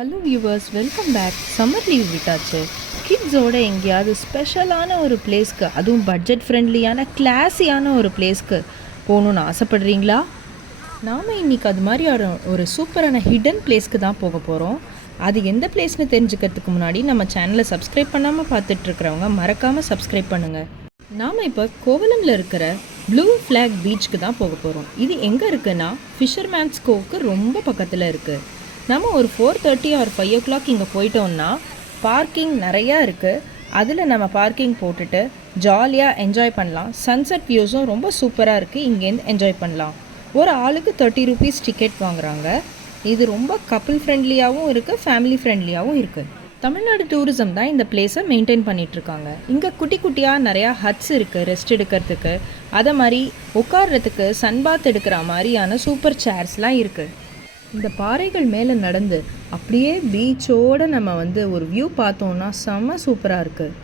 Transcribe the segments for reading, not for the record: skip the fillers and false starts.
Hello viewers, welcome back. Summer leave விட்டாச்சு. கிட்ஸோட எங்கேயாவது ஸ்பெஷலான ஒரு பிளேஸ்க்கு, அதுவும் பட்ஜெட் ஃப்ரெண்ட்லியான கிளாஸியான ஒரு பிளேஸ்க்கு போகணுன்னு ஆசைப்படுறீங்களா? நாம் இன்றைக்கி அது மாதிரி ஒரு சூப்பரான ஹிடன் பிளேஸ்க்கு தான் போக போகிறோம். அது எந்த பிளேஸ்னு தெரிஞ்சுக்கிறதுக்கு முன்னாடி நம்ம சேனலை சப்ஸ்கிரைப் பண்ணாமல் பார்த்துட்ருக்கிறவங்க மறக்காமல் சப்ஸ்கிரைப் பண்ணுங்கள். நாம் இப்போ கோவலமில் இருக்கிற ப்ளூ ஃப்ளாக் பீச்சுக்கு தான் போக போகிறோம். இது எங்கே இருக்குன்னா ஃபிஷர்மேன்ஸ் கோவுக்கு ரொம்ப பக்கத்தில் இருக்குது. நம்ம ஒரு 4:30 or 5 o'clock இங்கே போயிட்டோம்னா பார்க்கிங் நிறையா இருக்குது. அதில் நம்ம பார்க்கிங் போட்டுட்டு ஜாலியாக என்ஜாய் பண்ணலாம். சன்செட் வியூஸும் ரொம்ப சூப்பராக இருக்குது. இங்கேருந்து என்ஜாய் பண்ணலாம். ஒரு ஆளுக்கு 30 rupees டிக்கெட் வாங்குகிறாங்க. இது ரொம்ப கப்புள் ஃப்ரெண்ட்லியாகவும் இருக்குது, ஃபேமிலி ஃப்ரெண்ட்லியாகவும் இருக்குது. தமிழ்நாடு டூரிசம் தான் இந்த பிளேஸை மெயின்டைன் பண்ணிகிட்ருக்காங்க. இங்கே குட்டி குட்டியாக நிறையா ஹட்ஸ் இருக்குது ரெஸ்ட் எடுக்கிறதுக்கு. அதை மாதிரி உட்கார்றதுக்கு சன்பாத் எடுக்கிற மாதிரியான சூப்பர் சேர்ஸ்லாம் இருக்குது. இந்த பாறைகள் மேலே நடந்து அப்படியே பீச்சோடு நம்ம ஒரு வியூ பார்த்தோன்னா செம்ம சூப்பராக இருக்குது.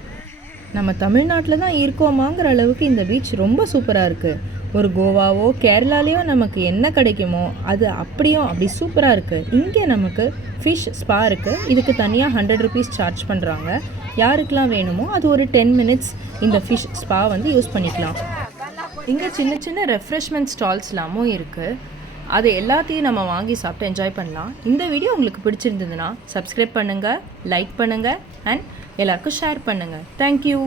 நம்ம தமிழ்நாட்டில் தான் இருக்கோமாங்கிற அளவுக்கு இந்த பீச் ரொம்ப சூப்பராக இருக்குது. ஒரு கோவாவோ கேரளாலேயோ நமக்கு என்ன கிடைக்குமோ அது அப்படி சூப்பராக இருக்குது. இங்கே நமக்கு ஃபிஷ் ஸ்பா இருக்குது. இதுக்கு தனியாக 100 rupees சார்ஜ் பண்ணுறாங்க. யாருக்கெல்லாம் வேணுமோ அது ஒரு 10 minutes இந்த ஃபிஷ் ஸ்பா யூஸ் பண்ணிக்கலாம். இங்கே சின்ன சின்ன ரெஃப்ரெஷ்மெண்ட் ஸ்டால்ஸ்லாமும் இருக்குது. அது எல்லாத்தையும் நம்ம வாங்கி சாப்பிட்டு என்ஜாய் பண்ணலாம். இந்த வீடியோ உங்களுக்கு பிடிச்சிருந்ததுன்னா சப்ஸ்கிரைப் பண்ணுங்கள், லைக் பண்ணுங்கள் அண்ட் எல்லாருக்கும் ஷேர் பண்ணுங்கள். தேங்க்யூ.